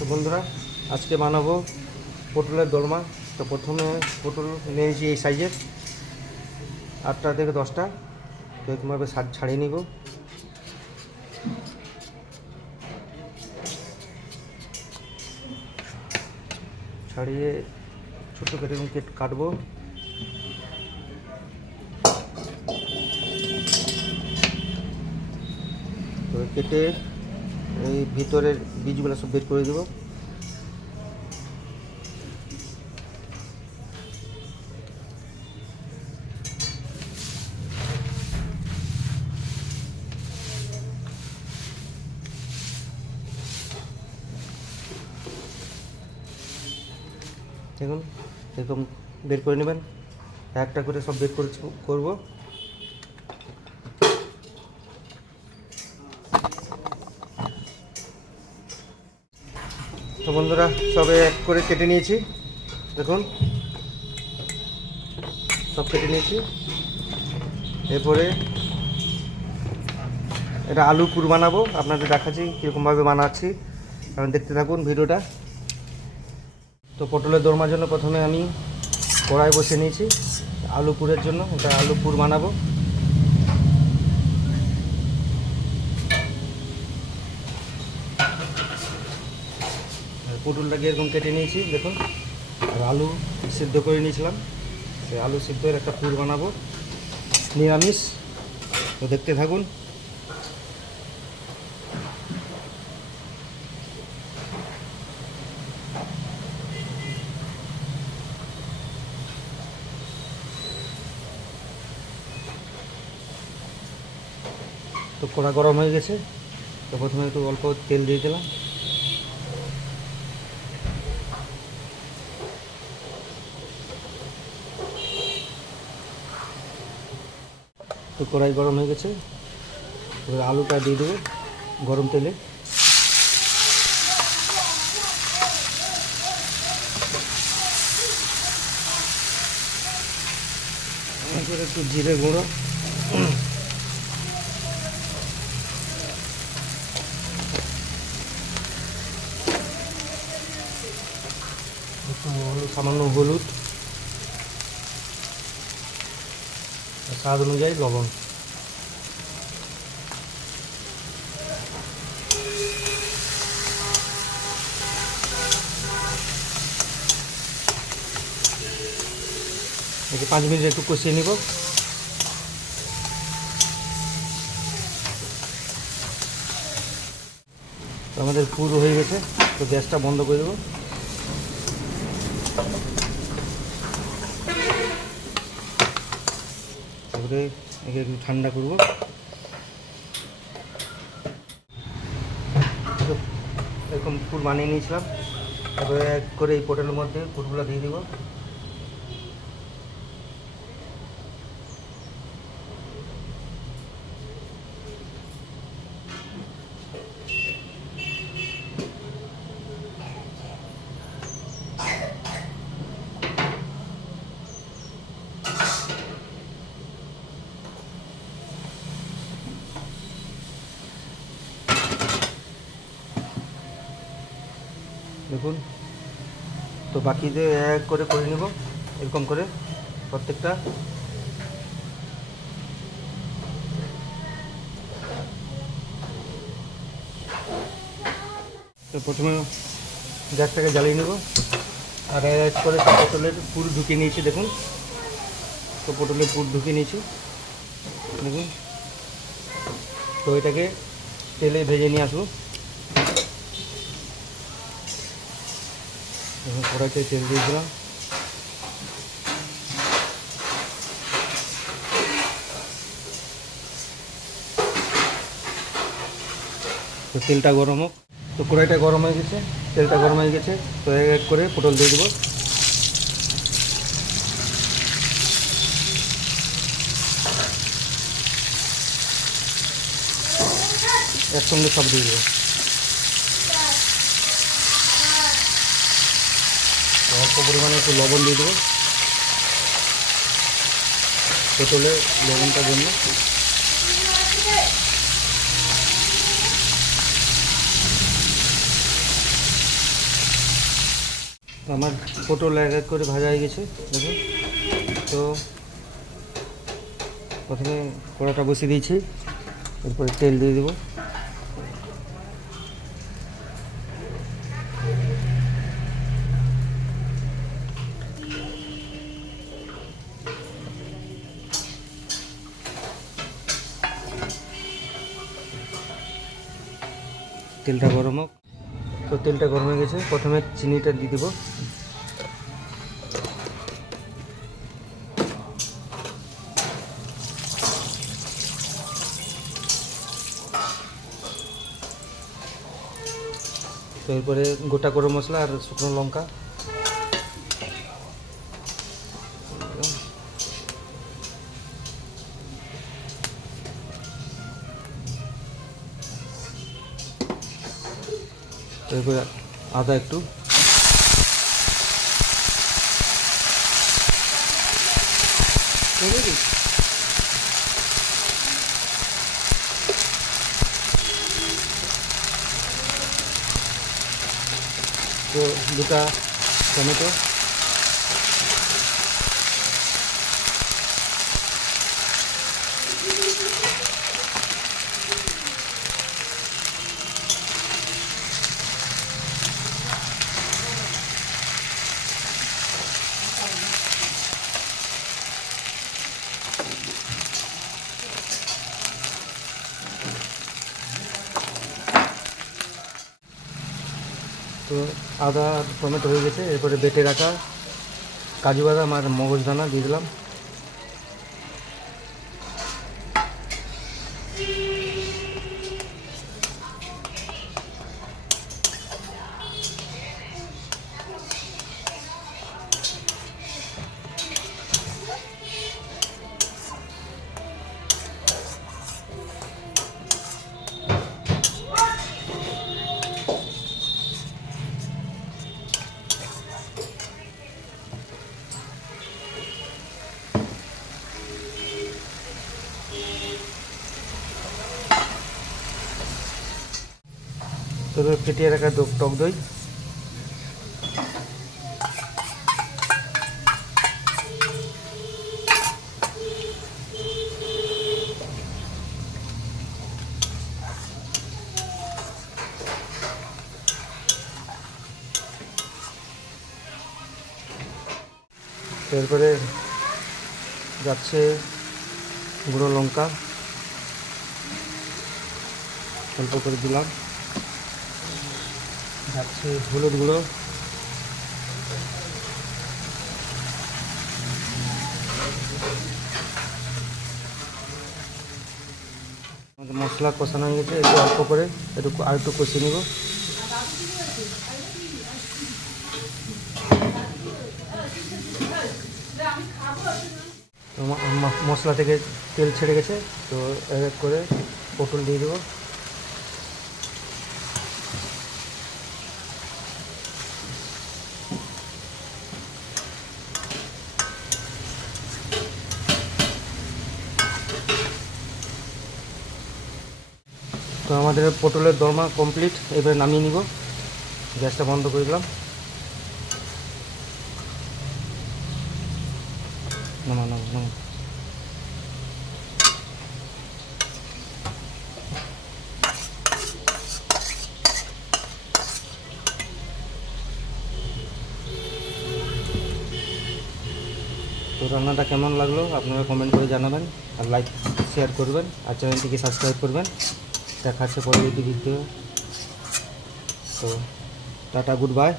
তো বন্ধুরা, আজকে বানাবো পটলের দোলমা। তো প্রথমে পটল নিয়েছি এই সাইজের 8টা থেকে 10টা। তো এরকমভাবে ছাড়িয়ে নিব। ছাড়িয়ে ছোটো করে এরকম কাটবো। তো কেটে এই ভিতরের বীজগুলো সব বের করে দেবো। দেখুন এরকম বের করে নেবেন, একটা করে সব বের করে করবো। তো বন্ধুরা, সবে এক করে কেটে নিয়েছি। দেখুন সব কেটে নিয়েছি। এরপরে এটা আলু পুর বানাবো, আপনাদের দেখাচ্ছি কীরকমভাবে বানাচ্ছি। এখন দেখতে থাকুন ভিডিওটা। তো পটলের দোরমার জন্য প্রথমে আমি কড়াই বসে নিয়েছি আলু পুরের জন্য। এটা আলু পুর বানাবো। পটলটাকে এরকম কেটে নিয়েছি দেখুন, আর আলু সিদ্ধ করে নিয়েছিলাম। সেই আলু সিদ্ধের একটা পুর বানাবো নিরামিষ। তো দেখতে থাকুন। তো কড়া গরম হয়ে গেছে। তো প্রথমে একটু অল্প তেল দিয়ে দিলাম। তো কড়াই গরম হয়ে গেছে, এবার আলুটা দিয়ে দেবো গরম তেলে। এরপর একটু জিরে গুঁড়ো, সামান্য হলুদ, স্বাদ অনুযায়ী লবণ। একে 5 মিনিট একটু কষিয়ে নিব। আমাদের পুরো হয়ে গেছে। তো গ্যাসটা বন্ধ করে দেবো। তারপরে একে একটু ঠান্ডা করবো। এরকম পুর বানিয়ে নিয়েছিলাম। তারপরে এক করে এই পটলের মধ্যে পুরগুলো দিয়ে দিব। দেখুন, তো বাকি যে এক করে নেব এরকম করে প্রত্যেকটা। তো প্রথমে গ্যাসটাকে জ্বালিয়ে নেব, আর এক করে পটলের পুর ঢুকিয়ে নিয়েছি। দেখুন, তো পটলের পুর ঢুকিয়ে নিয়েছি দেখুন। তো এটাকে তেলে ভেজে নিয়ে আসবো। এখন কড়াইতে তেল দিয়ে দিলাম। তো তেলটা গরম হোক। তো কড়াইটা গরম হয়ে গেছে, তেলটা গরম হয়ে গেছে। তো এক করে পটল দিয়ে দেবো। একসঙ্গে সব দিয়ে দেবো। অল্প পরিমাণে একটু লবণ দিয়ে দেবো পটলে লবণটার জন্য। আমার পটল এক এক করে ভাজা হয়ে গেছে দেখুন। তো প্রথমে কড়াটা বসিয়ে দিয়েছি, এরপরে তেল দিয়ে দেবো। তেলটা গরম হোক। তো তেলটা গরম হয়ে গেছে, প্রথমে চিনিটা দিয়ে দেবো। তো এরপরে গোটা গরম মশলা আর শুকনো লঙ্কা, এরপরে আদা একটু, তো দুটা টমেটো, তো আদা আর টমেটো হয়ে গেছে। এরপরে বেটে রাখা কাজু বাদাম আর মগজদানা দিয়ে দিলাম। তবে ফেটিয়ে রাখা টক দই, এরপরে যাচ্ছে গুঁড়ো লঙ্কা, অল্প করে দিলাম। যাচ্ছে হলুদ গুঁড়ো, আমাদের মশলা কষানো হয়ে গেছে, একটু অল্প করে আর একটু কষিয়ে নেব। মশলা থেকে তেল ছেড়ে গেছে, তো এক এক করে পটল দিয়ে দেবো। তো আমাদের পটলের দরমা কমপ্লিট, এবারে নামিয়ে নিব। গ্যাসটা বন্ধ করে দিলাম। নামা নামা নামা। তো রান্নাটা কেমন লাগলো আপনারা কমেন্ট করে জানাবেন, আর লাইক শেয়ার করবেন, আর চ্যানেলটিকে সাবস্ক্রাইব করবেন। দেখা হচ্ছে পরবর্তী ভিডিও। তো টাটা, গুড বাই।